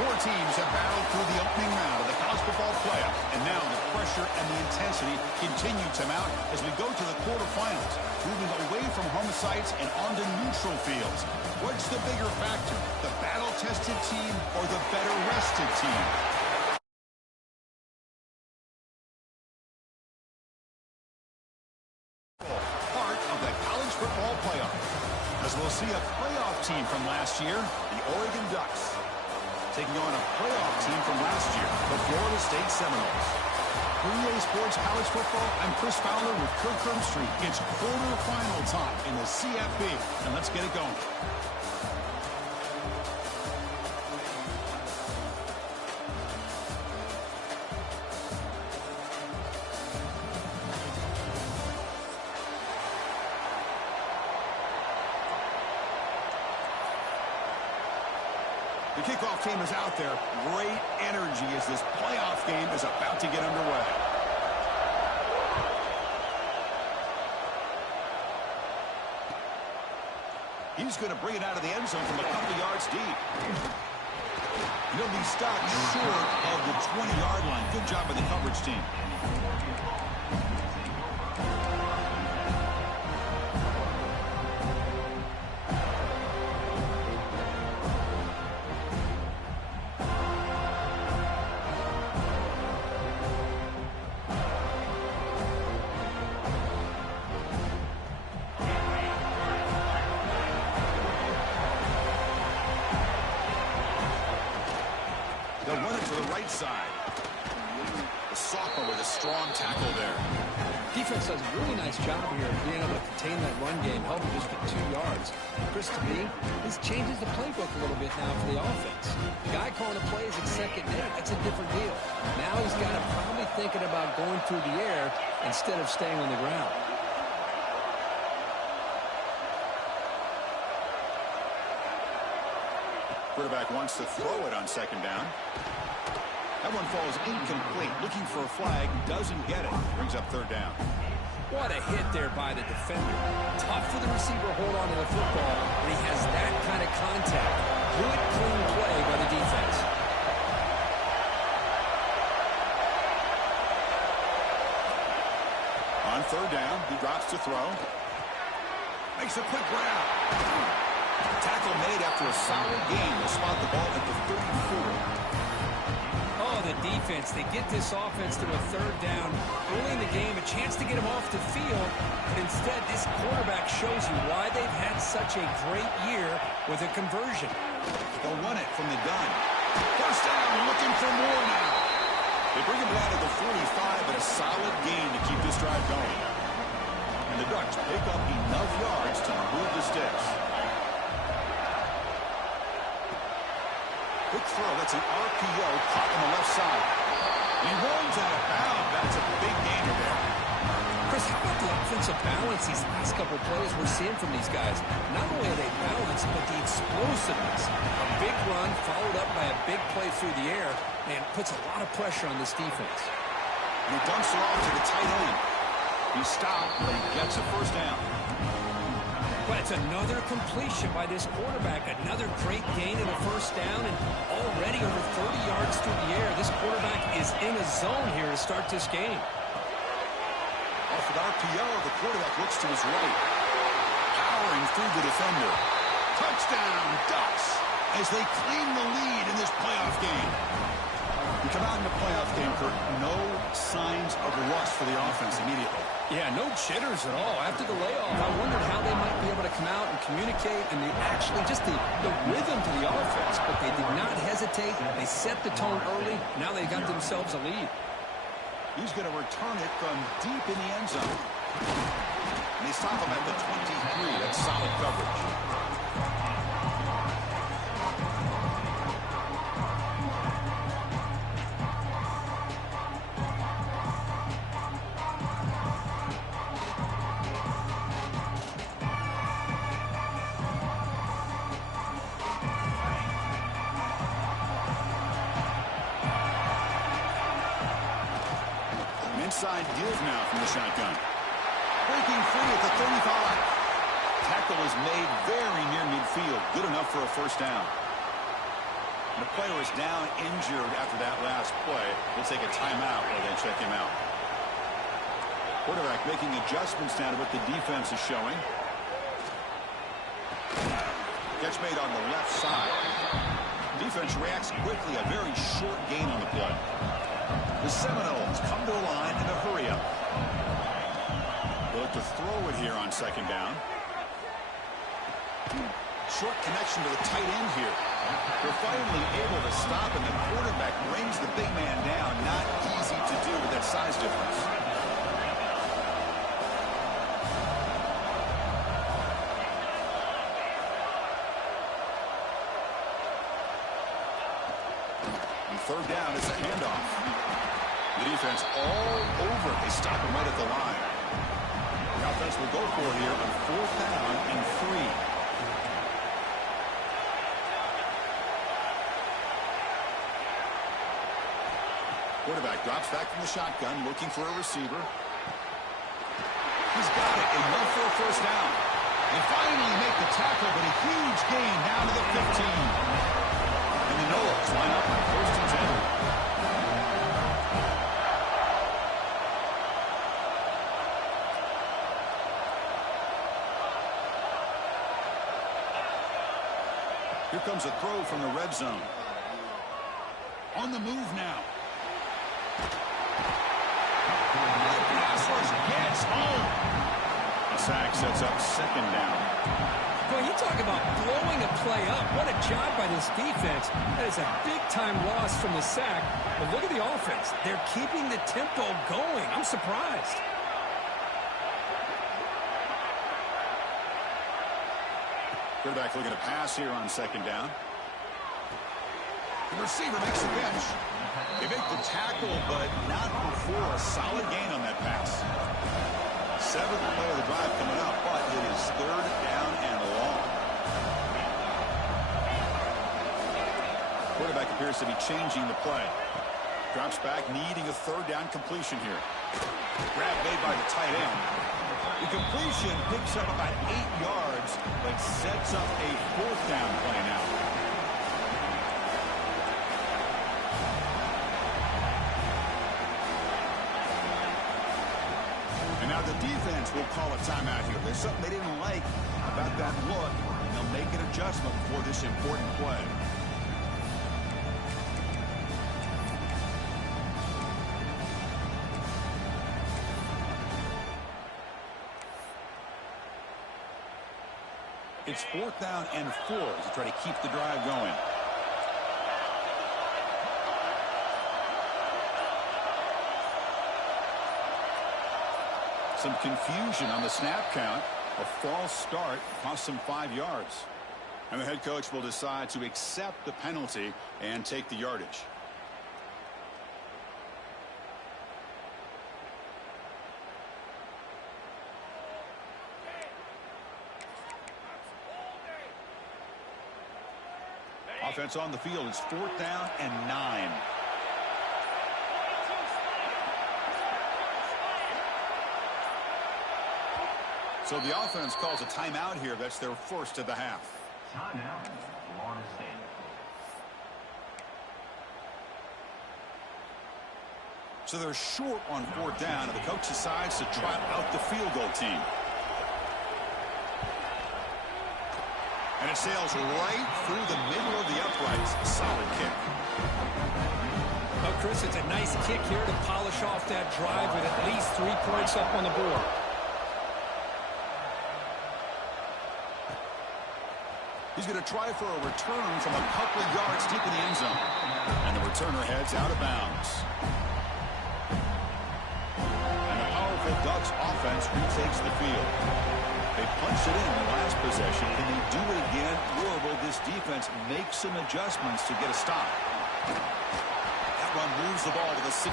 Four teams have battled through the opening round of the college football playoff, and now the pressure and the intensity continue to mount as we go to the quarterfinals, moving away from home sites and onto neutral fields. What's the bigger factor, the battle-tested team or the better-rested team? Part of the college football playoff, as we'll see a playoff team from last year, the Oregon Ducks, taking on a playoff team from last year, the Florida State Seminoles. For EA Sports College Football, I'm Chris Fowler with Kirk Herbstreit. It's quarterfinal time in the CFB, and let's get it going. The kickoff team is out there. Great energy as this playoff game is about to get underway. He's going to bring it out of the end zone from a couple yards deep. He'll be stopped short of the 20-yard line. Good job by the coverage team. They'll run it to the right side. The sophomore with a strong tackle there. Defense does a really nice job here of being able to contain that run game, help him just get 2 yards. Chris, to me, this changes the playbook a little bit now for the offense. The guy calling the plays at second and 8, that's a different deal. Now he's got to probably thinking about going through the air instead of staying on the ground. Quarterback wants to throw it on second down. That one falls incomplete. Looking for a flag, doesn't get it. Brings up third down. What a hit there by the defender. Tough for the receiver to hold on to the football when he has that kind of contact. Good, clean play by the defense. On third down, he drops to throw. Makes a quick grab. Tackle made after a solid gain. Will spot the ball at the 34. Oh, the defense. They get this offense to a third down early in the game, a chance to get him off the field. But instead, this quarterback shows you why they've had such a great year with a conversion. They'll run it from the gun. First down, looking for more now. They bring him out of the 45, but a solid gain to keep this drive going. And the Ducks pick up enough yards to move the sticks. Quick throw. That's an RPO caught on the left side. He rolls out of bounds. That's a big gainer there. Chris, how about the offensive balance these last couple of plays we're seeing from these guys? Not only are they balanced, but the explosiveness. A big run followed up by a big play through the air, and puts a lot of pressure on this defense. And he dumps it off to the tight end. He stopped, but he gets a first down. But it's another completion by this quarterback. Another great gain in the first down, and already over 30 yards through the air. This quarterback is in a zone here to start this game. Off an RPO, the quarterback looks to his right. Powering through the defender. Touchdown, Ducks, as they claim the lead in this playoff game. We come out in the playoff game, Kurt. No signs of rust for the offense immediately. Yeah, no jitters at all. After the layoff, I wondered how they might be able to come out and communicate, and actually just the rhythm to the offense. But they did not hesitate. They set the tone early. Now they got themselves a lead. He's going to return it from deep in the end zone. And they stop him at the 23. That's solid coverage. Inside deals now from the shotgun. Breaking free at the 35. Tackle is made very near midfield. Good enough for a first down. The player is down injured after that last play. We'll take a timeout while they check him out. Quarterback making adjustments now to what the defense is showing. Catch made on the left side. Defense reacts quickly. A very short gain on the play. The Seminoles come to the line in a hurry-up. They'll look to throw it here on second down. Short connection to the tight end here. They're finally able to stop, and the quarterback brings the big man down. Not easy to do with that size difference. On third down, it's a handoff. The defense all over. They stop him right at the line. The offense will go for it here on fourth down and 3. Quarterback drops back from the shotgun, looking for a receiver. He's got it, enough for a first down. They finally make the tackle, but a huge gain down to the 15. And the Noles line up on first and 10. Here comes a throw from the red zone. On the move now. Gets home. A sack sets up second down. Boy, you talk about blowing a play up. What a job by this defense. That is a big-time loss from the sack. But look at the offense. They're keeping the tempo going. I'm surprised. Quarterback looking to pass here on second down. The receiver makes the catch. They make the tackle, but not before a solid gain on that pass. Seventh play of the drive coming up, but it is third down and long. Quarterback appears to be changing the play. Drops back, needing a third down completion here. Grab made by the tight end. The completion picks up about 8 yards, but sets up a fourth down play now. Now the defense will call a timeout here. There's something they didn't like about that look, and they'll make an adjustment for this important play. It's fourth down and 4 to try to keep the drive going. Some confusion on the snap count. A false start cost them 5 yards. And the head coach will decide to accept the penalty and take the yardage. Offense on the field. It's fourth down and 9. So the offense calls a timeout here. That's their first of the half. Timeout, Florida State. So they're short on fourth down, and the coach decides to trot out the field goal team. And it sails right through the middle of the uprights. Solid kick. Well, Chris, it's a nice kick here to polish off that drive with at least 3 points up on the board. He's going to try for a return from a couple of yards deep in the end zone. And the returner heads out of bounds. And the powerful Ducks offense retakes the field. They punched it in the last possession. Can they do it again, or will this defense make some adjustments to get a stop? That run moves the ball to the 16.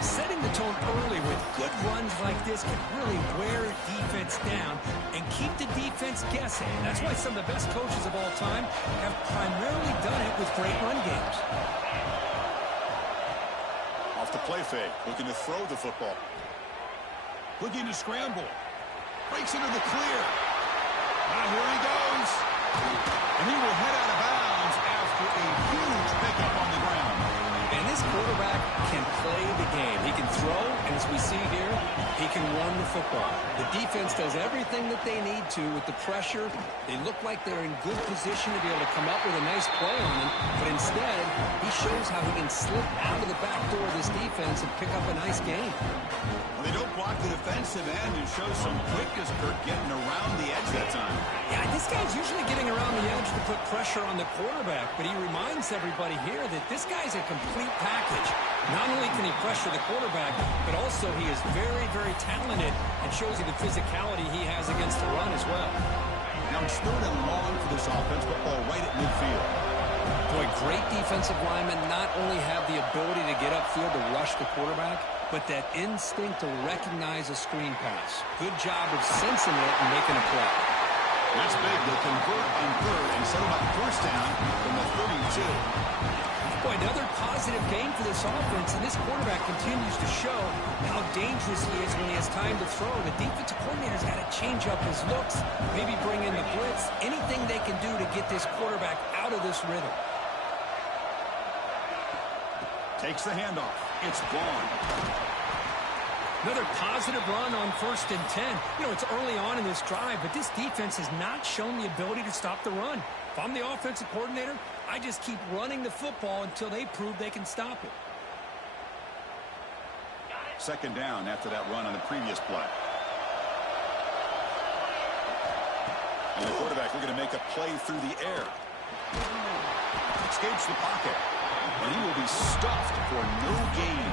Setting the tone early with good runs like this can really wear a defense down and keep the defense guessing. That's why some of the best coaches of all time have primarily done it with great run games. Off the play fake, looking to throw the football. Looking to scramble. Breaks into the clear. Now here he goes. And he will head out of bounds play the game. He can throw, and as we see here, he can run the football. The defense does everything that they need to with the pressure. They look like they're in good position to be able to come up with a nice play on him, but instead, he shows how he can slip out of the back door of this defense and pick up a nice gain. Well, they don't block the defensive end and show some quickness, Kirk, getting around the edge that time. Yeah, this guy's usually getting around the edge to put pressure on the quarterback, but he reminds everybody here that this guy's a complete package. Not only can he pressure the quarterback, but also he is very, very talented and shows you the physicality he has against the run as well. Now it's 3rd and long for this offense, football right at midfield. Boy, great defensive linemen not only have the ability to get upfield to rush the quarterback, but that instinct to recognize a screen pass. Good job of sensing it and making a play. That's big. They'll convert on 3rd and settle up 1st down from the 32. Boy, another positive game for this offense, and this quarterback continues to show how dangerous he is when he has time to throw. The defensive coordinator's got to change up his looks, maybe bring in the blitz, anything they can do to get this quarterback out of this rhythm. Takes the handoff. It's gone. Another positive run on 1st and 10. You know, it's early on in this drive, but this defense has not shown the ability to stop the run. If I'm the offensive coordinator, I just keep running the football until they prove they can stop it. 2nd down after that run on the previous play. And the quarterback looking to make a play through the air. Escapes the pocket. And he will be stuffed for no gain.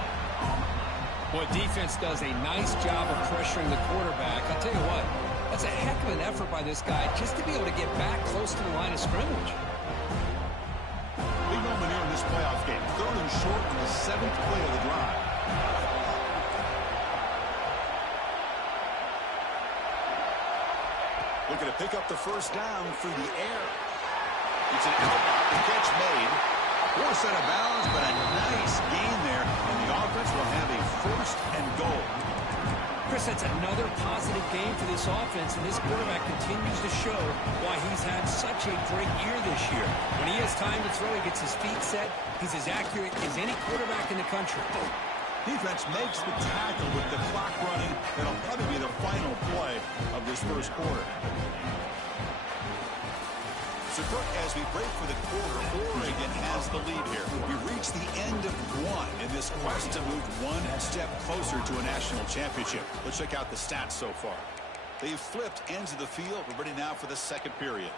Boy, defense does a nice job of pressuring the quarterback. I'll tell you what, that's a heck of an effort by this guy just to be able to get back close to the line of scrimmage. Big moment here in this playoff game. 3rd and short on the 7th play of the drive. Looking to pick up the 1st down through the air. It's an outback. The catch made. Force out of bounds, but a nice gain there. And the offense will have a 1st and goal. Chris, that's another positive game for this offense, and this quarterback continues to show why he's had such a great year this year. When he has time to throw, he gets his feet set. He's as accurate as any quarterback in the country. Defense makes the tackle with the clock running. That'll probably be the final play of this 1st quarter. So, Kirk, as we break for the quarter, Oregon has the lead here. We reach the end of 1 in this quest to move one step closer to a national championship. Let's check out the stats so far. They've flipped ends of the field. We're ready now for the 2nd period.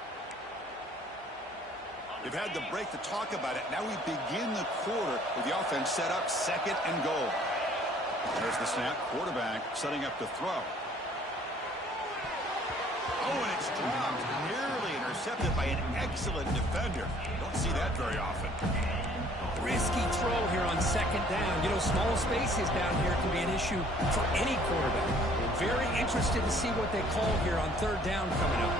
We've had the break to talk about it. Now we begin the quarter with the offense set up 2nd and goal. There's the snap. Quarterback setting up to throw. Oh, and it's dropped. Nearly intercepted by an excellent defender. Don't see that very often. Risky throw here on 2nd down. You know, small spaces down here can be an issue for any quarterback. Very interested to see what they call here on 3rd down coming up.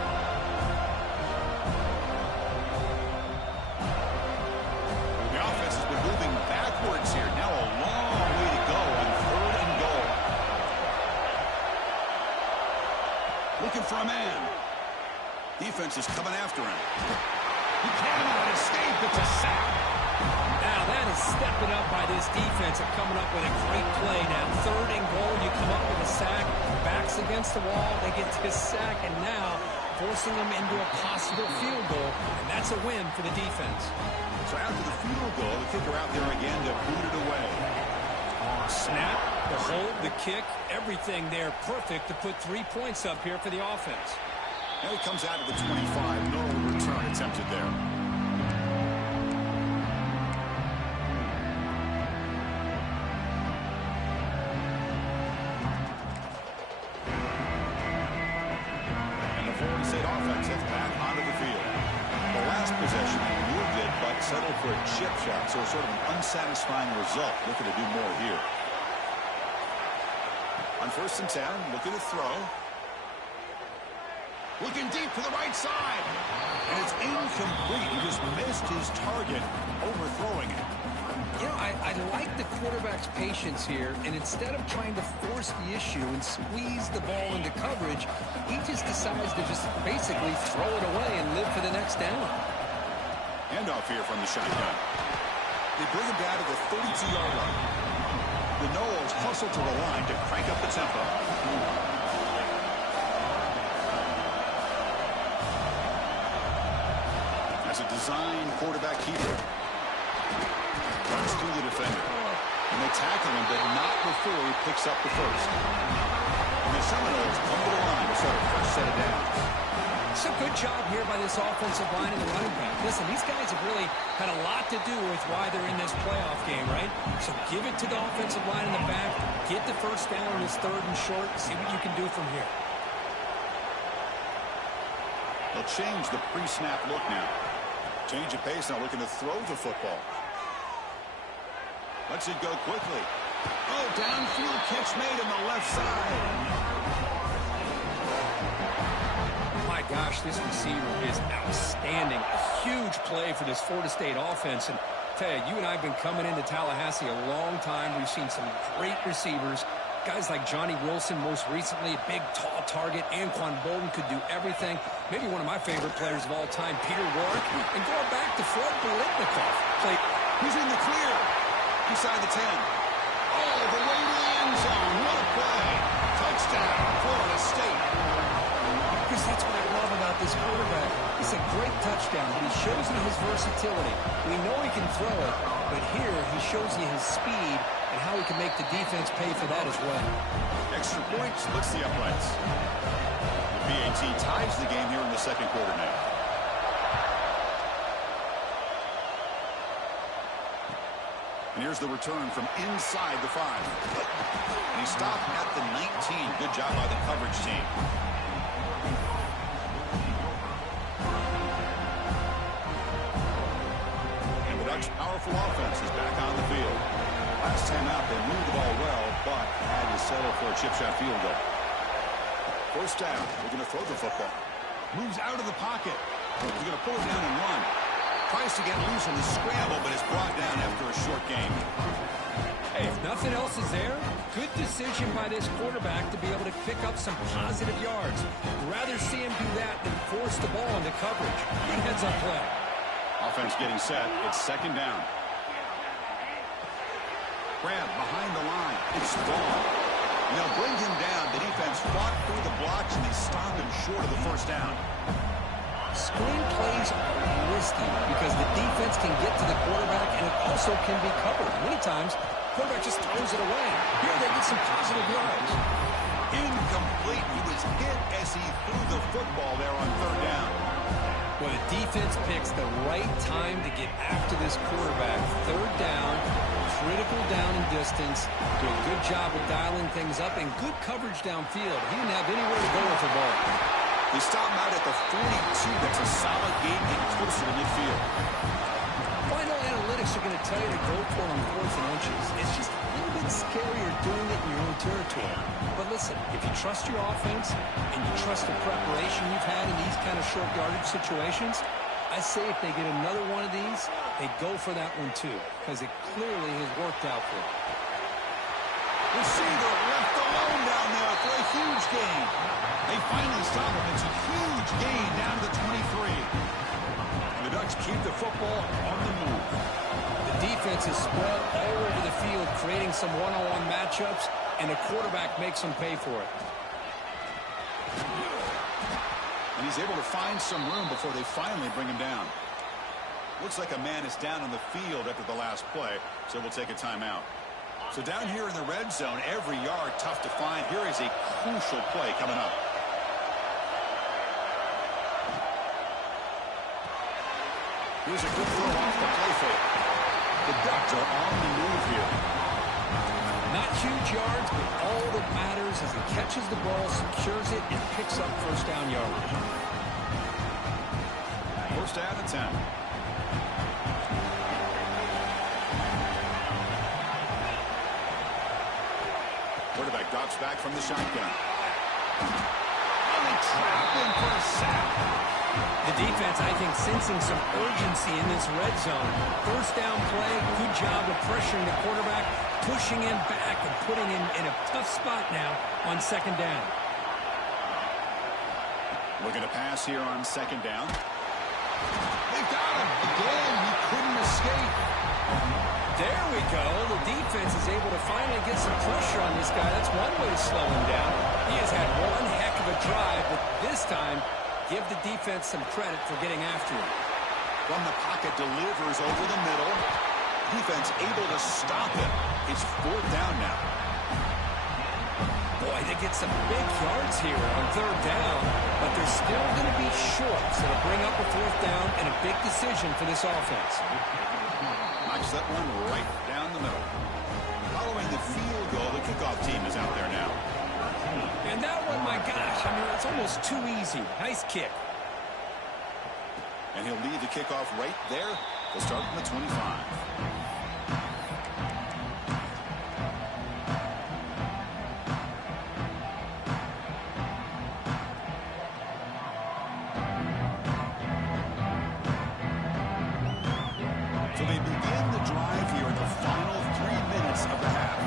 The offense has been moving backwards here. Now a long way to go on 3rd and goal. Looking for a man. Defense is coming after him. He cannot escape. It's a sack. Now that is stepping up by this defense and coming up with a great play now. 3rd and goal, you come up with a sack. Backs against the wall, they get this sack, and now forcing them into a possible field goal, and that's a win for the defense. So after the field goal, the kicker out there again to boot it away. Snap, the hold, the kick, everything there perfect to put 3 points up here for the offense. Now he comes out of the 25. No return attempted there. And the Florida State offense is back onto the field. The last possession moved it, but settled for a chip shot, so sort of an unsatisfying result. Looking to do more here. On 1st and 10, looking to throw. Looking deep to the right side. And it's incomplete. He just missed his target, overthrowing it. You know, I like the quarterback's patience here, and instead of trying to force the issue and squeeze the ball into coverage, he just decides to just basically throw it away and live for the next down. Handoff here from the shotgun. They bring him down to the 32-yard line. The Noles hustle to the line to crank up the tempo. As a design quarterback keeper. Runs through the defender. And they tackle him, but not before he picks up the first. And the Seminoles come to the line to start the first set of downs. It's a good job here by this offensive line and the running back. Listen, these guys have really had a lot to do with why they're in this playoff game, right? So give it to the offensive line in the back. Get the first down on this third and short. See what you can do from here. They'll change the pre-snap look now. Change of pace now, looking to throw the football. Lets it go quickly. Oh, downfield catch made on the left side. My gosh, this receiver is outstanding. A huge play for this Florida State offense. And tell you, you and I have been coming into Tallahassee a long time. We've seen some great receivers. Guys like Johnny Wilson, most recently, a big, tall target. Anquan Bolden could do everything. Maybe one of my favorite players of all time, Peter Warrick. And going back to Fred Biletnikoff. He's in the clear. Inside the 10. Oh, the way to the end zone. What a play. Touchdown, Florida State. Because that's what I love about this quarterback. It's a great touchdown, but he shows you his versatility. We know he can throw it, but here he shows you his speed and how he can make the defense pay for that as well. Extra point splits the uprights. The PAT ties the game here in the second quarter now. And here's the return from inside the 5. And he stopped at the 19. Good job by the coverage team. And the Ducks' powerful offense is back on the field. Last time out, they moved the ball well, but had to settle for a chip shot field goal. First down, they're going to throw the football. Moves out of the pocket. He's going to pull it down and run. Tries to get loose on the scramble, but is brought down after a short game. Hey, if nothing else is there, good decision by this quarterback to be able to pick up some positive yards. Rather see him do that than force the ball into coverage. Good heads-up play. Offense getting set. It's second down. Grab behind the line. It's gone. They'll bring him down. The defense fought through the blocks, and they stopped him short of the first down. Screen plays are risky because the defense can get to the quarterback and it also can be covered. Many times, the quarterback just throws it away. Here they get some positive yards. Incomplete. He was hit as he threw the football there on third down. Well, the defense picks the right time to get after this quarterback. Third down, critical down and distance. Do a good job of dialing things up and good coverage downfield. He didn't have anywhere to go with the ball. They stop him out at the 42. That's a solid gain getting closer to midfield. Final analytics are going to tell you to go for it on 4th and inches. It's just a little bit scarier doing it in your own territory. But listen, if you trust your offense and you trust the preparation you've had in these kind of short yardage situations, I say if they get another one of these, they go for that one too, because it clearly has worked out for them. Receiver left alone down there for a huge gain. They finally stop him. It's a huge gain down to the 23. And the Ducks keep the football on the move. The defense is spread all over the field, creating some one-on-one matchups, and the quarterback makes them pay for it. And he's able to find some room before they finally bring him down. Looks like a man is down on the field after the last play, so we'll take a timeout. So down here in the red zone, every yard tough to find. Here is a crucial play coming up. Here's a good throw off the play fake. The Ducks are on the move here. Not huge yards, but all that matters is he catches the ball, secures it, and picks up first down yardage. First down and 10. Quarterback drops back from the shotgun. Oh, they trap him for a sack. The defense, I think, sensing some urgency in this red zone. First down play, good job of pressuring the quarterback, pushing him back and putting him in a tough spot now on second down. Looking to pass here on second down. They've got him. Again, he couldn't escape. There we go. The defense is able to finally get some pressure on this guy. That's one way to slow him down. He has had one heck of a drive, but this time, give the defense some credit for getting after him. From the pocket, delivers over the middle. Defense able to stop him. It's 4th down now. Boy, they get some big yards here on 3rd down, but they're still going to be short, so they'll bring up a 4th down and a big decision for this offense. Knocks that one right down the middle. Following the field goal, the kickoff team is out there now. And that one, my gosh, I mean, it's almost too easy. Nice kick. And he'll lead the kickoff right there. They'll start from the 25. So they begin the drive here in the final 3 minutes of the half.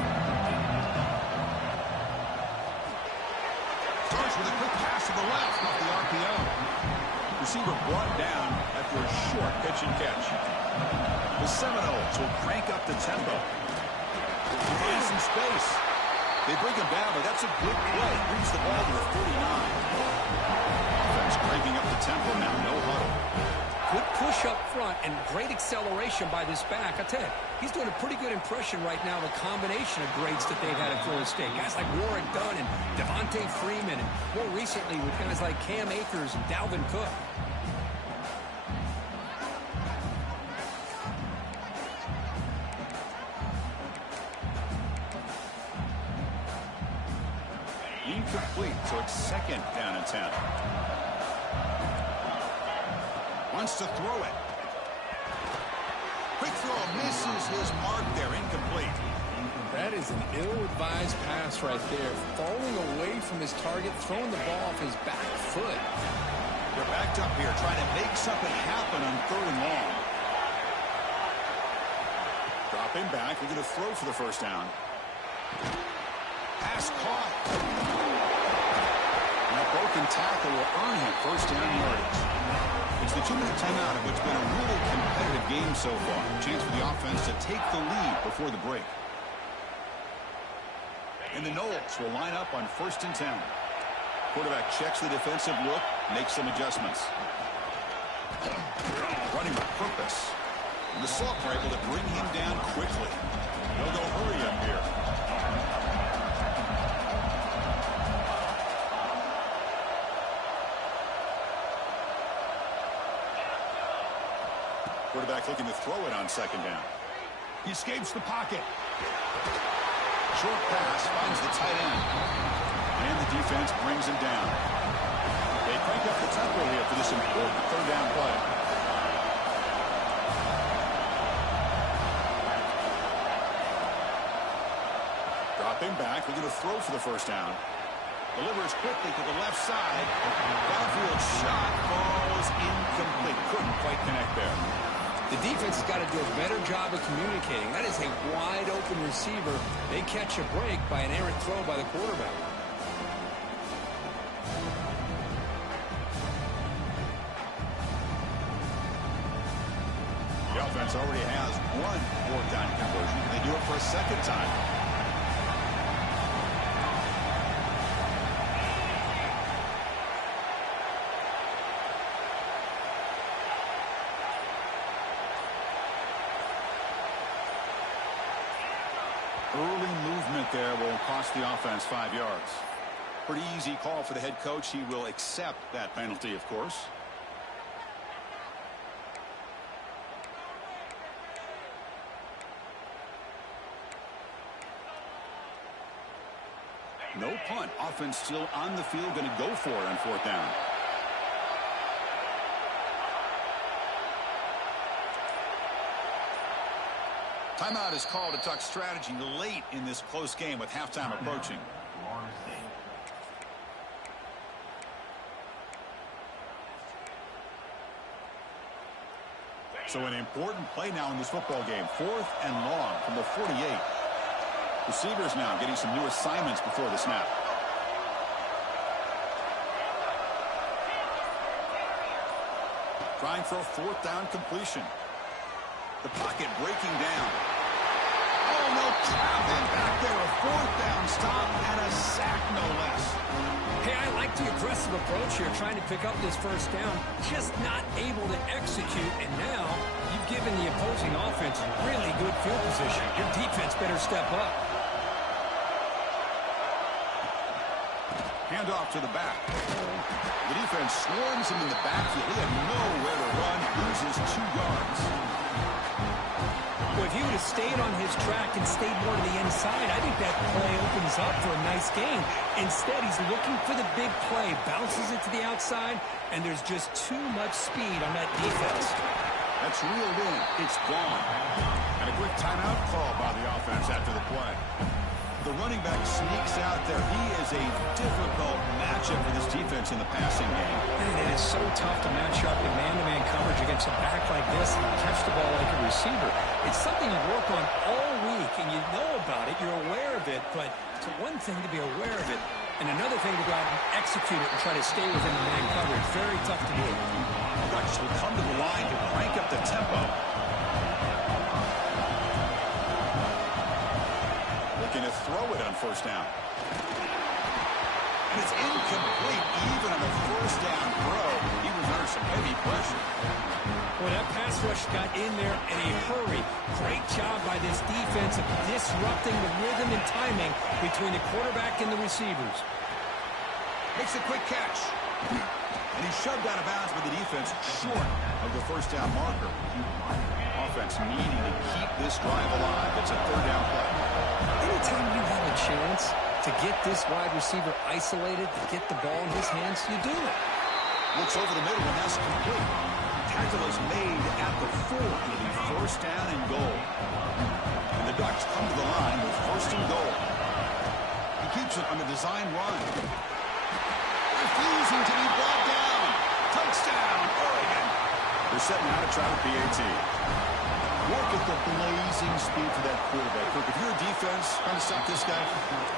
Starts with a quick pass to the left off the RPO. Receiver brought down after a short pitch and catch. The Seminoles will crank up the tempo. He has some space. They bring him down, but that's a good play. Brings the ball to the 49. Offense cranking up the tempo now. No huddle. Good push up front and great acceleration by this back. I tell you, he's doing a pretty good impression right now, the combination of greats that they've had at Florida State. Guys like Warren Dunn and Devontae Freeman, and more recently with guys like Cam Akers and Dalvin Cook. Incomplete, so it's 2nd down and 10. Wants to throw it. Quick throw, misses his mark there, incomplete. That is an ill-advised pass right there. Falling away from his target, throwing the ball off his back foot. They're backed up here, trying to make something happen on 3rd and long. Dropping back, looking to throw for the 1st down. Pass caught. And that broken tackle will earn him 1st down yardage. It's the 2-minute timeout, in which has been a really competitive game so far. Chance for the offense to take the lead before the break. And the Noles will line up on 1st and 10. Quarterback checks the defensive look, makes some adjustments. Running with purpose. And the Salk are able to bring him down quickly. They'll go hurry up here. Quarterback looking to throw it on 2nd down. He escapes the pocket. Short pass finds the tight end. And the defense brings him down. They crank up the tempo here for this important 3rd down play. Dropping back, looking to throw for the 1st down. Delivers quickly to the left side. Downfield shot falls incomplete. Couldn't quite connect there. The defense has got to do a better job of communicating. That is a wide-open receiver. They catch a break by an errant throw by the quarterback. The offense already has one 4th down conversion. They do it for a 2nd time. Early movement there will cost the offense 5 yards. Pretty easy call for the head coach. He will accept that penalty, of course. No punt. Offense still on the field, going to go for it on 4th down. Timeout is called to talk strategy late in this close game with halftime approaching. So an important play now in this football game. 4th and long from the 48. Receivers now getting some new assignments before the snap. Trying for a 4th down completion. The pocket breaking down. Traveling back there, a fourth down stop and a sack, no less. Hey, I like the aggressive approach here, trying to pick up this first down, just not able to execute, and now you've given the opposing offense really good field position. Your defense better step up. Hand off to the back. The defense swarms him in the backfield. He had nowhere to run, loses 2 yards. Well, if he would have stayed on his track and stayed more to the inside, I think that play opens up for a nice gain. Instead, he's looking for the big play, bounces it to the outside, and there's just too much speed on that defense. That's reeled in. It's gone. And a quick timeout call by the offense after the play. The running back sneaks out there. He is a difficult matchup for this defense in the passing game. And it is so tough to match up in man-to-man coverage against a back like this and catch the ball like a receiver. It's something you work on all week, and you know about it. You're aware of it, but it's one thing to be aware of it, and another thing to go out and execute it and try to stay within the man coverage. Very tough to do. The Ducks will come to the line to crank up the tempo. Looking to throw it on first down. And it's incomplete even on the first down throw. He was under some heavy pressure. Well, that pass rush got in there in a hurry. Great job by this defense of disrupting the rhythm and timing between the quarterback and the receivers. Makes a quick catch. And he's shoved out of bounds by the defense short of the first down marker. Offense needing to keep this drive alive. It's a third down play. Anytime you have a chance to get this wide receiver isolated, to get the ball in his hands, you do it. Looks over the middle, and that's complete. Tackle is made at the 4. It'll be first down and goal. And the Ducks come to the line with first and goal. He keeps it on the design run. Refusing to be brought down. Touchdown, Oregon. They're setting out to try the PAT. Look at the blazing speed for that quarterback. Kirk, if you're a defense trying to stop this guy,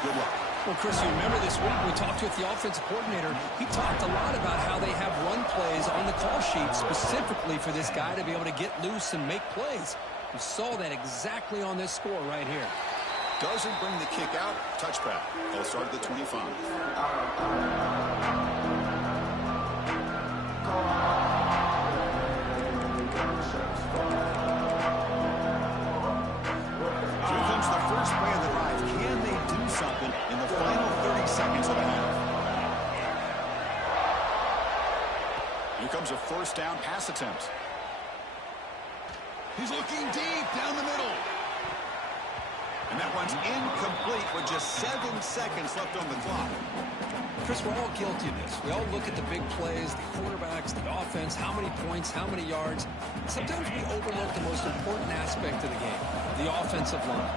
good luck. Well, Chris, you remember this week we talked with the offensive coordinator. He talked a lot about how they have run plays on the call sheet specifically for this guy to be able to get loose and make plays. We saw that exactly on this score right here. Doesn't bring the kick out. Touchback. They'll start at the 25. In the final 30 seconds of the half. Here comes a first down pass attempt. He's looking deep down the middle. And that one's incomplete with just 7 seconds left on the clock. Chris, we're all guilty of this. We all look at the big plays, the quarterbacks, the offense, how many points, how many yards. Sometimes we overlook the most important aspect of the game, the offensive line.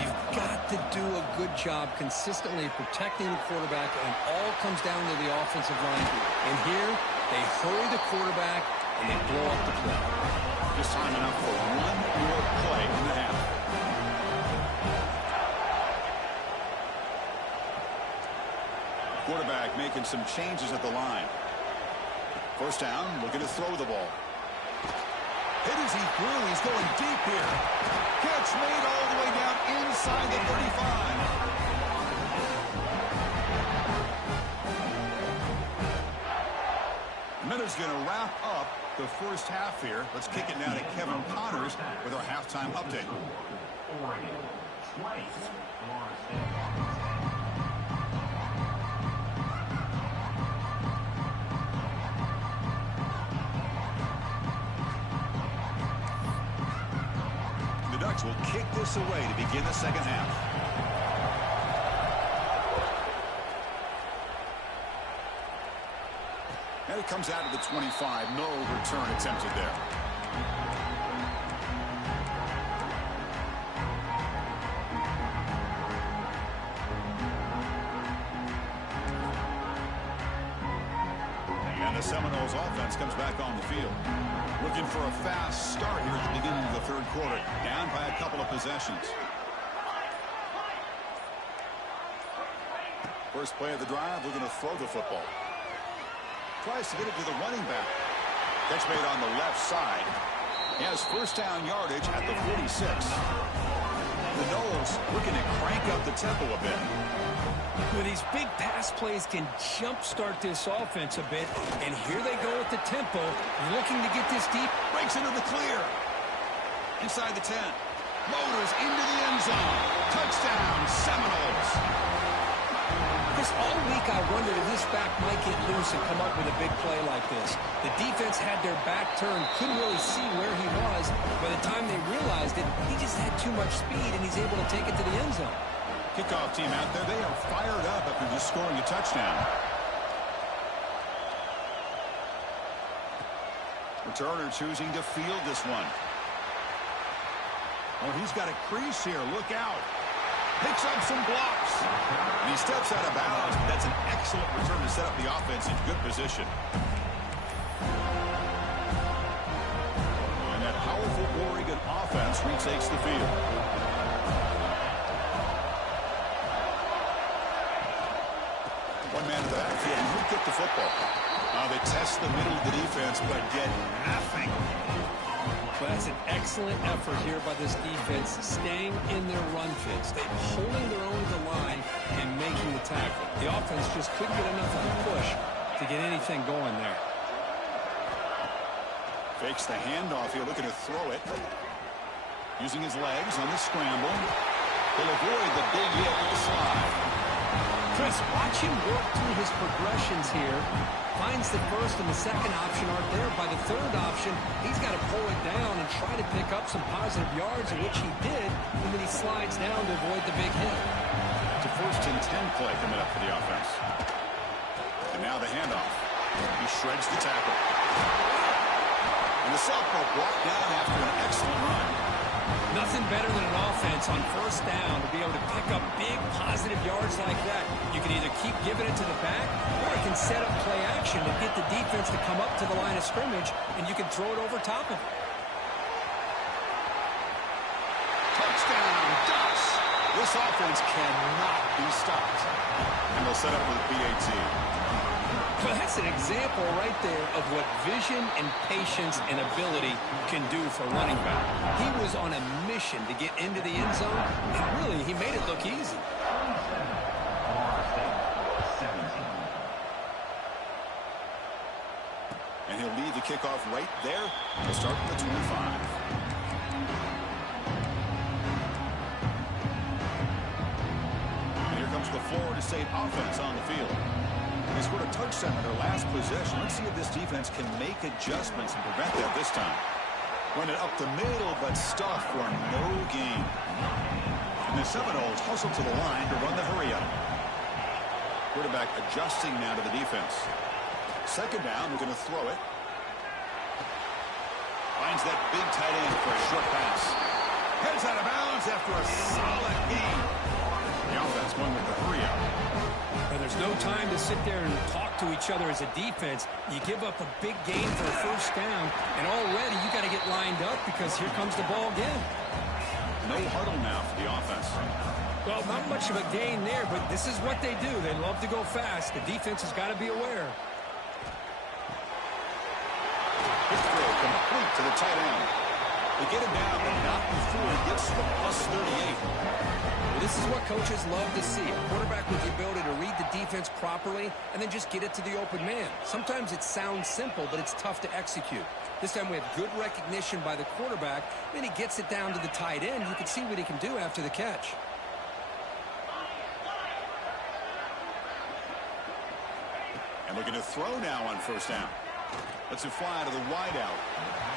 You've got to do a good job consistently protecting the quarterback, and it all comes down to the offensive line. And here, they hurry the quarterback, and they blow up the play. Just time enough for one more play in the half. Quarterback making some changes at the line. First down, looking to throw the ball. Hit as he threw. He's going deep here. Catch made all the way down inside the 35. Minute's going to wrap up the first half here. Let's kick it now to Kevin Connors with our halftime update. Oregon, 20, Florida State. Will kick this away to begin the second half. And it comes out to the 25. No return attempted there. And the Seminoles offense comes back on the field. Looking for a fast start here at the beginning of the third quarter. Down by a couple of possessions. First play of the drive, looking to throw the football. Tries to get it to the running back. Catch made on the left side. He has first down yardage at the 46. the Knowles looking to crank up the tempo a bit. Well, these big pass plays can jumpstart this offense a bit, and here they go with the tempo, looking to get this deep. Breaks into the clear. Inside the 10. Motors into the end zone. Touchdown, Seminoles. Chris, all week I wondered if this back might get loose and come up with a big play like this. The defense had their back turned, couldn't really see where he was. By the time they realized it, he just had too much speed, and he's able to take it to the end zone. Kickoff team out there, they are fired up after just scoring a touchdown. Returner choosing to field this one. Oh, he's got a crease here. Look out. Picks up some blocks. And he steps out of bounds, but that's an excellent return to set up the offense in good position. And that powerful Oregon offense retakes the field. One man in the backfield, and he'll get the football. They test the middle of the defense, but get nothing. Well, that's an excellent effort here by this defense, staying in their run fits. They're holding their own to the line and making the tackle. The offense just couldn't get enough of a push to get anything going there. Fakes the handoff here, looking to throw it. Using his legs on the scramble. He'll avoid the big hit with the slide. Chris, watch him work through his progressions here. Finds the first and the second option aren't there. By the third option, he's got to pull it down and try to pick up some positive yards, which he did, and then he slides down to avoid the big hit. It's a 1st and 10 play coming up for the offense. And now the handoff. He shreds the tackle. And the Southpaw brought down after an excellent run. Nothing better than an offense on 1st down to be able to pick up big positive yards like that. You can either keep giving it to the back, or you can set up play action to get the defense to come up to the line of scrimmage, and you can throw it over top of it. Touchdown, Ducks! This offense cannot be stopped. And they'll set up with BAT. Well, that's an example right there of what vision and patience and ability can do for running back. He was on a mission to get into the end zone, and really, he made it look easy. And he'll lead the kickoff right there. He'll start with the 25. And here comes the Florida State offense on the field. They scored a touchdown in their last possession. Let's see if this defense can make adjustments and prevent that this time. Run it up the middle, but stuff for no gain. And the Seminoles hustle to the line to run the hurry up. Quarterback adjusting now to the defense. 2nd down, we're going to throw it. Finds that big tight end for a short pass. Heads out of bounds after a solid gain. The offense going with the hurry up. Well, there's no time to sit there and talk to each other as a defense. You give up a big gain for a 1st down, and already you got to get lined up because here comes the ball again. No huddle now for the offense. Well, not much of a gain there, but this is what they do. They love to go fast. The defense has got to be aware. His throw complete to the tight end. They get him down, but not before he gets to the +38. Well, this is what coaches love to see. A quarterback with the ability to read the defense properly and then just get it to the open man. Sometimes it sounds simple, but it's tough to execute. This time we have good recognition by the quarterback. Then he gets it down to the tight end. You can see what he can do after the catch. And looking to throw now on 1st down. Lets it fly to the wideout.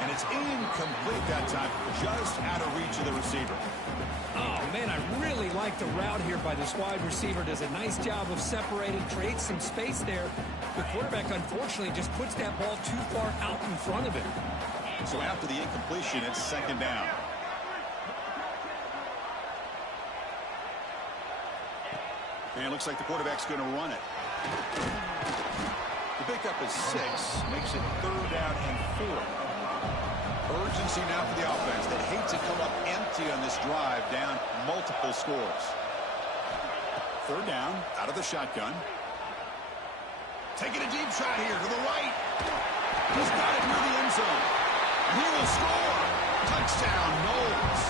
And it's incomplete that time, just out of reach of the receiver. Oh, man, I really like the route here by this wide receiver. Does a nice job of separating, creates some space there. The quarterback, unfortunately, just puts that ball too far out in front of him. So after the incompletion, it's 2nd down. And it looks like the quarterback's going to run it. The pickup is 6, makes it 3rd down and 4. Urgency now for the offense that hate to come up empty on this drive, down multiple scores. 3rd down, out of the shotgun. Taking a deep shot here to the right. He's got it near the end zone. And he will score. Touchdown, Knowles.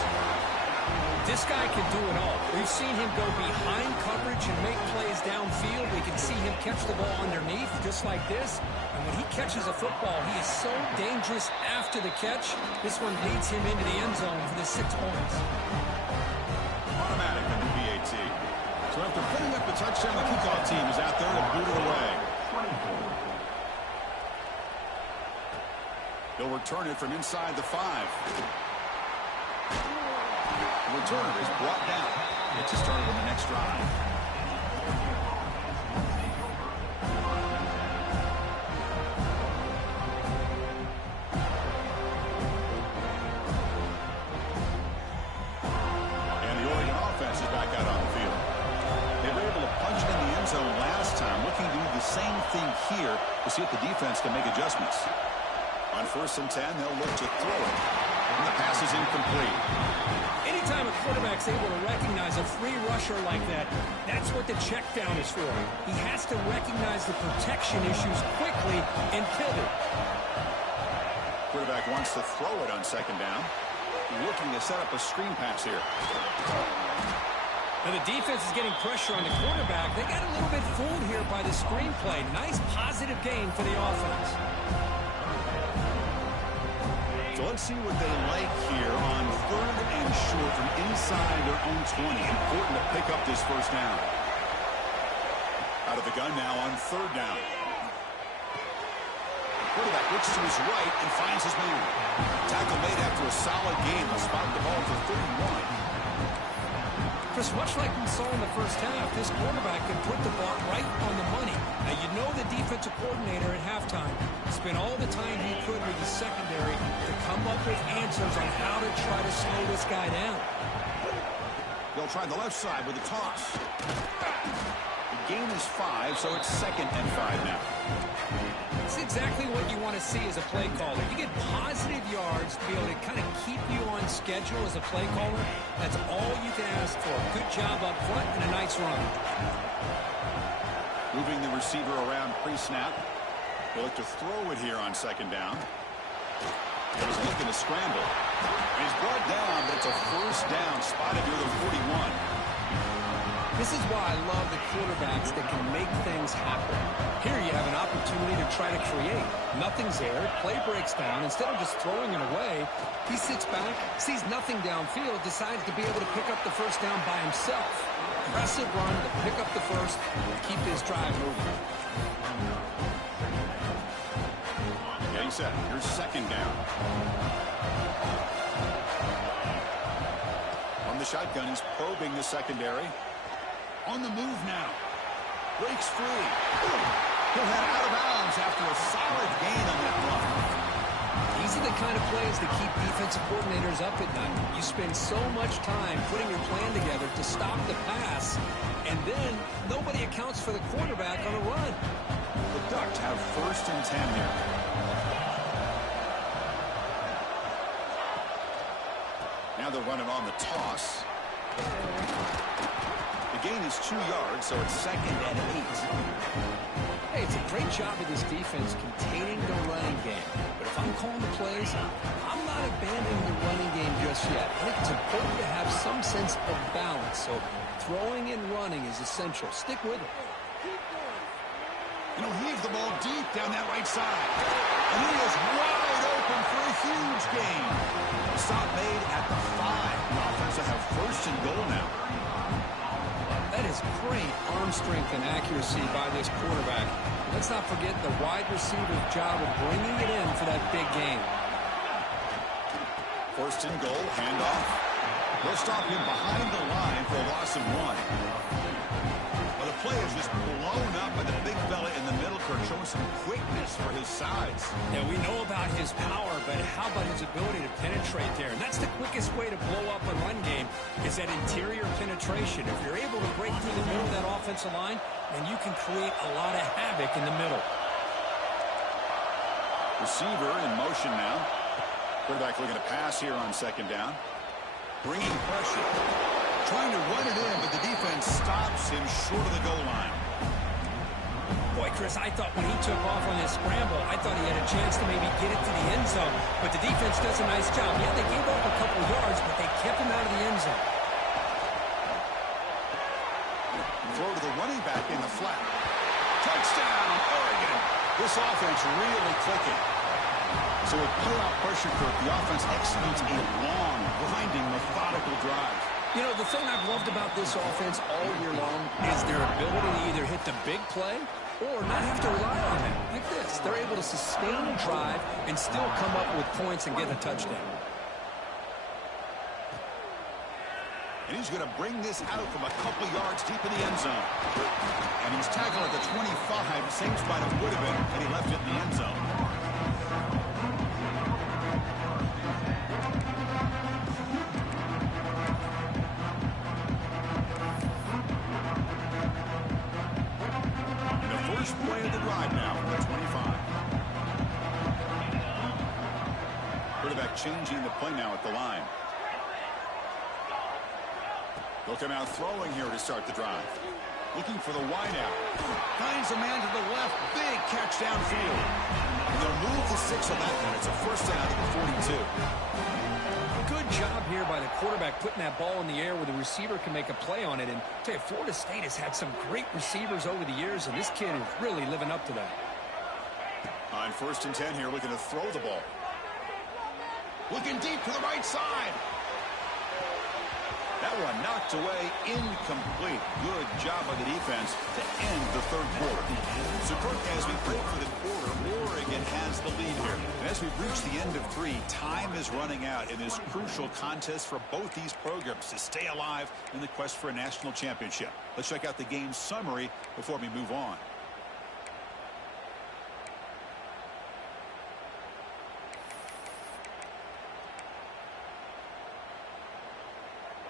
This guy can do it all. We've seen him go behind coverage and make plays downfield. We can see him catch the ball underneath just like this. And when he catches a football, he is so dangerous after the catch. This one leads him into the end zone for the 6 points. Automatic in the PAT. So after putting up the touchdown, the kickoff team is out there to boot it away. They'll return it from inside the 5. The returner is brought down. Gets us started on the next drive. And the Oregon offense is back out on the field. They were able to punch it in the end zone last time, looking to do the same thing here to see if the defense can make adjustments. On 1st and 10, they'll look to throw it. And the pass is incomplete. Anytime a quarterback's able to recognize a free rusher like that, that's what the check down is for. He has to recognize the protection issues quickly and pivot. Quarterback wants to throw it on 2nd down. Looking to set up a screen pass here. Now the defense is getting pressure on the quarterback. They got a little bit fooled here by the screenplay. Nice positive gain for the offense. So let's see what they like here on 3rd and short from inside their own 20. Important to pick up this 1st down. Out of the gun now on 3rd down. Quarterback looks to his right and finds his man. Tackle made after a solid game. He'll spot the ball for 31. Chris, much like we saw in the 1st half, this quarterback can put the ball right on the money. Now, you know the defensive coordinator at halftime spent all the time he could with the secondary to come up with answers on how to try to slow this guy down. They'll try the left side with a toss. The gain is 5, so it's 2nd and 5 now. It's exactly what you want to see as a play caller. You get positive yards to be able to kind of keep you on schedule as a play caller. That's all you can ask for. Good job up front and a nice run. Moving the receiver around pre-snap. They'll look to throw it here on 2nd down. He's looking to scramble. He's brought down, but it's a 1st down spotted near the 41. This is why I love the quarterbacks that can make things happen. Here you have an opportunity to try to create. Nothing's there. Play breaks down. Instead of just throwing it away, he sits back, sees nothing downfield, decides to be able to pick up the 1st down by himself. Aggressive run to pick up the 1st and keep this drive moving. Getting set. Here's 2nd down. From the shotgun, he's probing the secondary. On the move now. Breaks free. He'll head out of bounds after a solid gain on that run. These are the kind of plays that keep defensive coordinators up at night. You spend so much time putting your plan together to stop the pass, and then nobody accounts for the quarterback on a run. The Ducks have 1st and 10 here. Now they'll run it on the toss. The gain is 2 yards, so it's 2nd and 8. Hey, it's a great job of this defense containing the running game. But if I'm calling the plays, I'm not abandoning the running game just yet. I think it's important to have some sense of balance. So throwing and running is essential. Stick with it. And he'll heave the ball deep down that right side. And he is wide open for a huge gain. Stop made at the 5. The offense will have 1st and goal now. That is great arm strength and accuracy by this quarterback. Let's not forget the wide receiver's job of bringing it in for that big game. 1st and goal, handoff. They'll stop him behind the line for a loss of 1. Well, the play is just blown up by the big fella in the middle, Kirk, showing some quickness for his size. Yeah, we know about his power, but how about his ability to penetrate there? And that's the quickest way to blow up a run game is that interior penetration. If you're able to break through the middle of that offensive line, then you can create a lot of havoc in the middle. Receiver in motion now. Quarterback looking to pass here on 2nd down. Bringing pressure. Trying to run it in, but the defense stops him short of the goal line. Boy, Chris, I thought when he took off on his scramble, I thought he had a chance to maybe get it to the end zone. But the defense does a nice job. Yeah, they gave up a couple yards, but they kept him out of the end zone. flat. Touchdown, Oregon. This offense really clicking. So with playoff pressure, Kirk, the offense executes a long, grinding, methodical drive. You know, the thing I've loved about this offense all year long is their ability to either hit the big play or not have to rely on them. Like this, they're able to sustain a drive and still come up with points and get a touchdown. And he's going to bring this out from a couple yards deep in the end zone. And he's tackled at the 25, same spot it would have been, and he left it in the end zone. And the first play of the drive now from the 25. Quarterback changing the play now at the line. They'll come out throwing here to start the drive. Looking for the wideout. Finds a man to the left. Big catch downfield. And they'll move the 6 on that one. It's a first down at the 42. Good job here by the quarterback putting that ball in the air where the receiver can make a play on it. And I'll tell you, Florida State has had some great receivers over the years, and this kid is really living up to that. On 1st and 10 here, looking to throw the ball. Looking deep to the right side. That one knocked away, incomplete. Good job by the defense to end the third quarter. So, Kirk, as we break for the quarter, Oregon has the lead here. And as we've reached the end of 3, time is running out in this crucial contest for both these programs to stay alive in the quest for a national championship. Let's check out the game summary before we move on.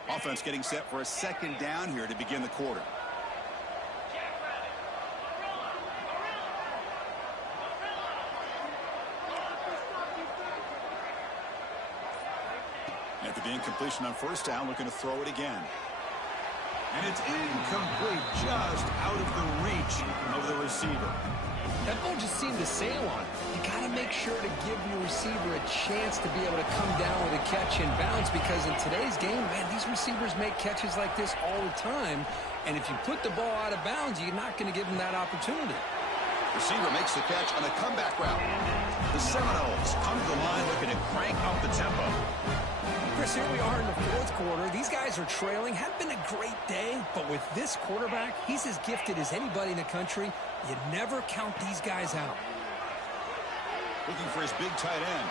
Offense getting set for a second down here to begin the quarter. After the incompletion on 1st down, looking to throw it again. And it's incomplete, just out of the reach of the receiver. That ball just seemed to sail on. You got to make sure to give your receiver a chance to be able to come down with a catch and bounce, because in today's game, man, these receivers make catches like this all the time. And if you put the ball out of bounds, you're not going to give them that opportunity. Receiver makes the catch on a comeback route. The Seminoles come to the line looking to crank up the tempo. Chris, here we are in the 4th quarter. These guys are trailing. Had been a great day, but with this quarterback, he's as gifted as anybody in the country. You never count these guys out. Looking for his big tight end.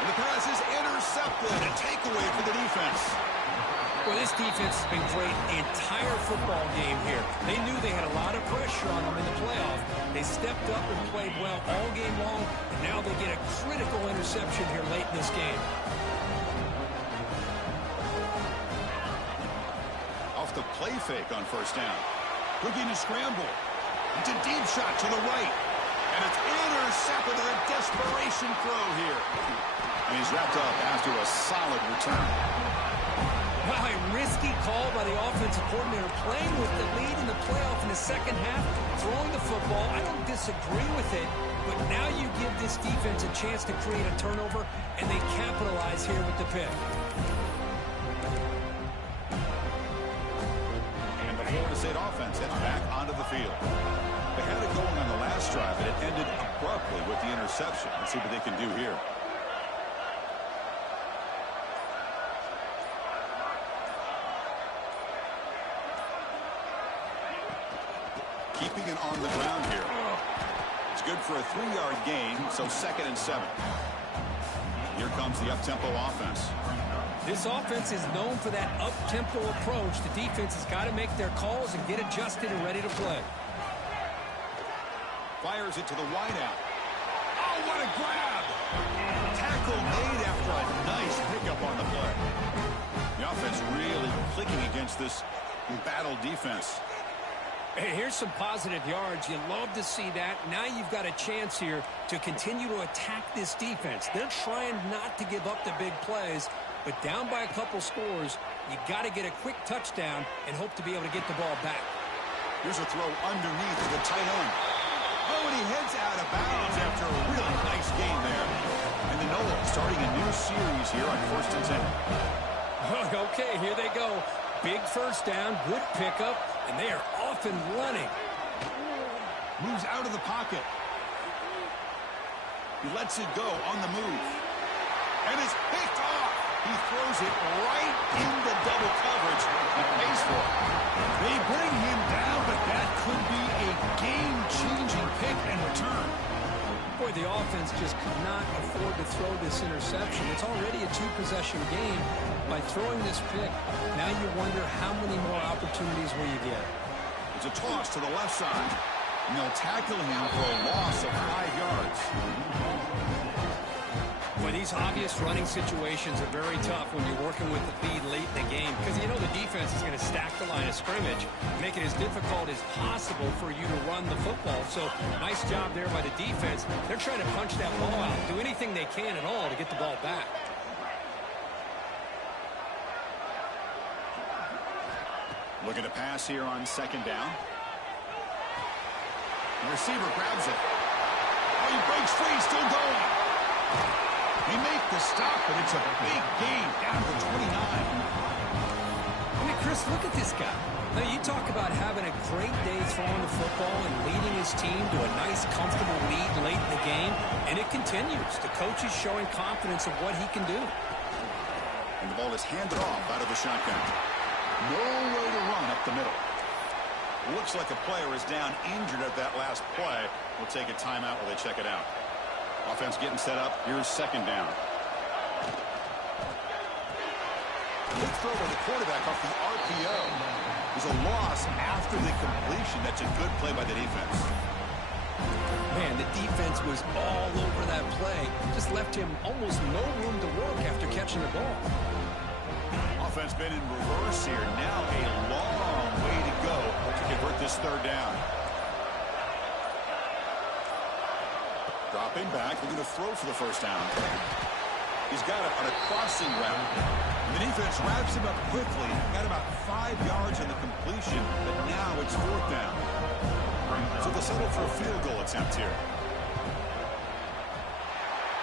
And the pass is intercepted. A takeaway for the defense. Well, this defense has been great the entire football game here. They knew they had a lot of pressure on them in the playoff. They stepped up and played well all game long, and now they get a critical interception here late in this game. Off the play fake on 1st down. Looking to scramble. It's a deep shot to the right. And it's intercepted. A desperation throw here. And he's wrapped up after a solid return. Wow, a risky call by the offensive coordinator, playing with the lead in the playoff in the second half, throwing the football. I don't disagree with it, but now you give this defense a chance to create a turnover, and they capitalize here with the pick. And the Florida State offense heads back onto the field. They had it going on the last drive, but it ended abruptly with the interception. Let's see what they can do here. Keeping it on the ground here. It's good for a 3-yard gain, so 2nd and 7. Here comes the up-tempo offense. This offense is known for that up-tempo approach. The defense has got to make their calls and get adjusted and ready to play. Fires it to the wideout. Oh, what a grab! Tackle made after a nice pickup on the play. The offense really clicking against this embattled defense. Hey, here's some positive yards. You love to see that. Now you've got a chance here to continue to attack this defense. They're trying not to give up the big plays, but down by a couple scores, you got to get a quick touchdown and hope to be able to get the ball back. Here's a throw underneath to the tight end. Oh, and he heads out of bounds after a really nice game there. And the Noles starting a new series here on 1st and 10. Okay, here they go. Big first down, good pickup, and they are off and running. Moves out of the pocket. He lets it go on the move. And it's picked off. He throws it right into double coverage. He pays for it. They bring him down, but that could be a game-changing pick and return. Boy, the offense just could not afford to throw this interception. It's already a two-possession game. By throwing this pick, now you wonder how many more opportunities will you get. It's a toss to the left side. And they'll tackle him for a loss of 5 yards. Well, these obvious running situations are very tough when you're working with the lead late in the game because you know the defense is going to stack the line of scrimmage, make it as difficult as possible for you to run the football. So nice job there by the defense. They're trying to punch that ball out, do anything they can at all to get the ball back. Looking to pass here on second down. The receiver grabs it. Oh, he breaks free, still going. They make the stop, but it's a big gain down to 29. I mean, Chris, look at this guy. Now, you talk about having a great day throwing the football and leading his team to a nice, comfortable lead late in the game, and it continues. The coach is showing confidence of what he can do. And the ball is handed off out of the shotgun. Nowhere to run up the middle. Looks like a player is down injured at that last play. We'll take a timeout while they check it out. Offense getting set up. Here's second down. Good throw by the quarterback off the RPO. There's a loss after the completion. That's a good play by the defense. Man, the defense was all over that play. Just left him almost no room to work after catching the ball. Offense been in reverse here. Now a long way to go to convert this third down. Dropping back, looking to throw for the first down. He's got it on a crossing route. The defense wraps him up quickly. Got about 5 yards on the completion, but now it's fourth down. So they'll settle for a field goal attempt here.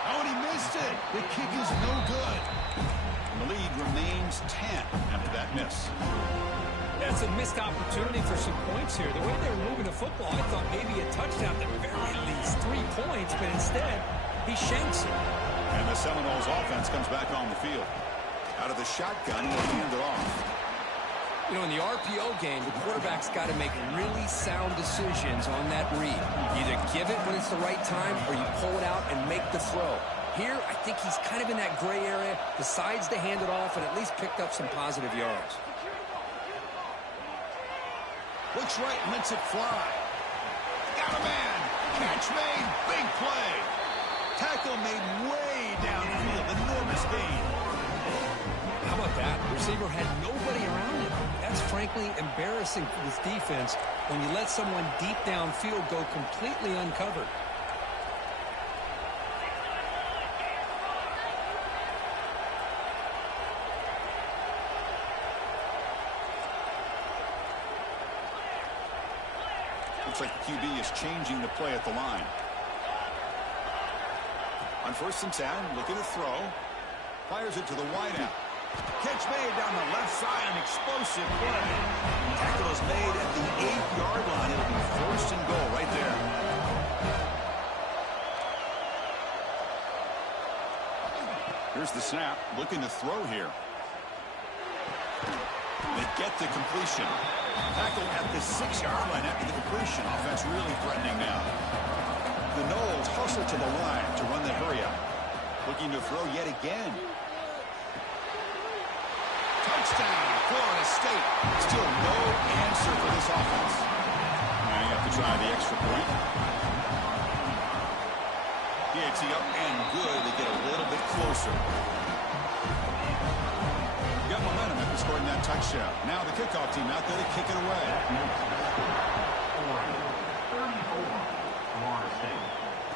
Oh, and he missed it. The kick is no good. And the lead remains 10 after that miss. That's a missed opportunity for some points here. The way they were moving the football, I thought maybe a touchdown at the very least 3 points, but instead, he shanks it. And the Seminoles offense comes back on the field. Out of the shotgun, he'll hand it off. You know, in the RPO game, the quarterback's got to make really sound decisions on that read. Either give it when it's the right time, or you pull it out and make the throw. Here, I think he's kind of in that gray area, decides to hand it off, and at least picked up some positive yards. Looks right, lets it fly. Got a man. Catch made. Big play. Tackle made way downfield. Enormous gain. How about that? The receiver had nobody around him. That's frankly embarrassing for this defense when you let someone deep downfield go completely uncovered. Looks like the QB is changing the play at the line. On 1st and 10, looking to throw. Fires it to the wideout. Catch made down the left side, an explosive play. Tackle is made at the 8-yard line. It'll be 1st and goal right there. Here's the snap, looking to throw here. They get the completion. Tackle at the 6-yard line after the completion. Offense really threatening now. The Noles hustle to the line to run the hurry up. Looking to throw yet again. Touchdown, Florida State. Still no answer for this offense. Now you have to try the extra point. PAT up and good. They get a little bit closer. Got momentum after scoring that touchdown. Now the kickoff team out there to kick it away. 34, Florida State,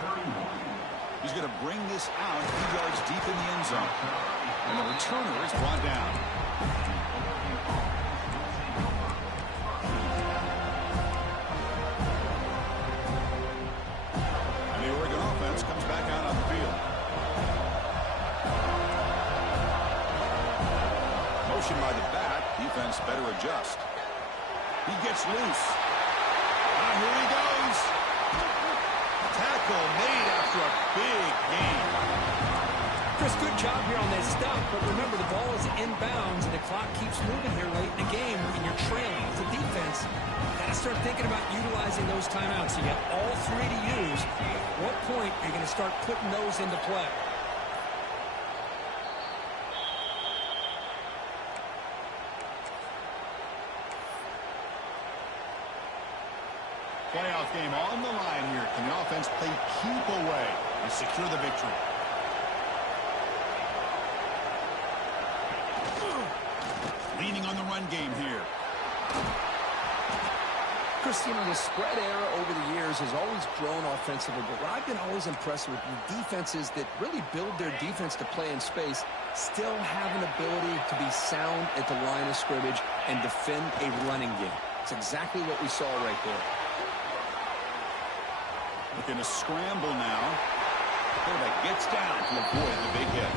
31. He's going to bring this out 3 yards deep in the end zone. And the returner is brought down. And the Oregon offense comes back out on the field. Motion by the back. Defense better adjust. He gets loose. here he goes. Tackle made after a big gain. Chris, good job here on that stop, but remember the ball is inbounds and the clock keeps moving here late in the game and you're trailing. As a defense, got to start thinking about utilizing those timeouts. You got all three to use. At what point are you going to start putting those into play? Playoff game on the line here. Can the offense play keep away and secure the victory? Leaning on the run game here. Chris, you know, the spread era over the years has always grown offensively, but what I've been always impressed with the defenses that really build their defense to play in space still have an ability to be sound at the line of scrimmage and defend a running game. It's exactly what we saw right there. Looking to scramble now. Quarterback gets down to avoid the big hit.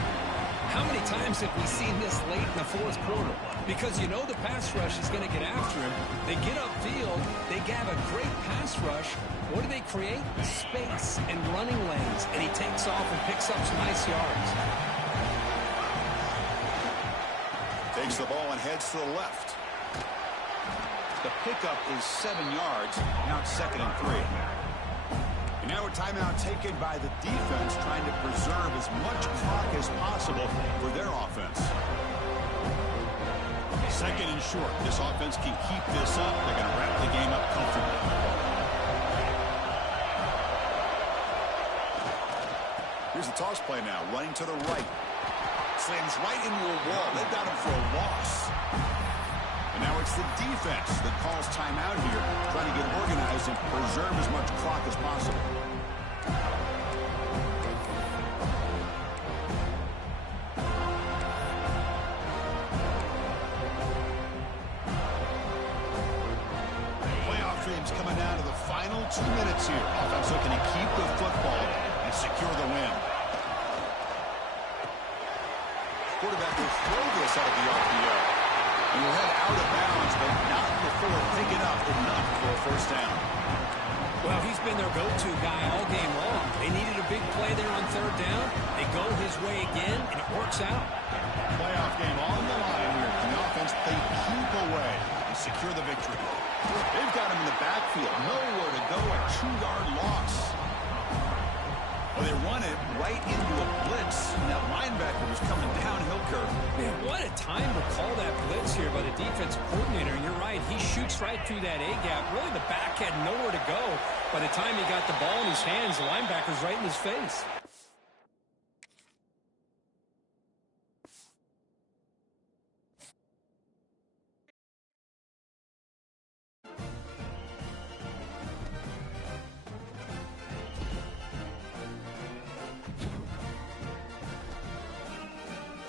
How many times have we seen this late in the fourth quarter? Because you know the pass rush is going to get after him. They get upfield. They have a great pass rush. What do they create? Space and running lanes. And he takes off and picks up some nice yards. Takes the ball and heads to the left. The pickup is 7 yards. Now it's 2nd and 3. And now a timeout taken by the defense, trying to preserve as much clock as possible for their offense. 2nd and short. This offense can keep this up. They're going to wrap the game up comfortably. Here's the toss play now. Running to the right. Slams right into a wall. They've got him for a loss. And now it's the defense that calls timeout here, trying to get organized and preserve as much clock as possible. Playoff dreams coming down to the final 2 minutes here. Offense looking to keep the football and secure the win. Quarterback will throw this out of the RPO. And he'll head out of bounds, but not before picking up enough for a first down. Well, he's been their go-to guy all game long. They needed a big play there on 3rd down. They go his way again, and it works out. Playoff game on the line here. Can the offense play keep away and secure the victory? They've got him in the backfield. Nowhere to go. A 2-yard loss. Well, they run it right into a blitz. And that linebacker was coming downhill curve. Man, what a time to call that blitz here by the defensive coordinator. And you're right, he shoots right through that A-gap. Really, the back had nowhere to go. By the time he got the ball in his hands, the linebacker's right in his face.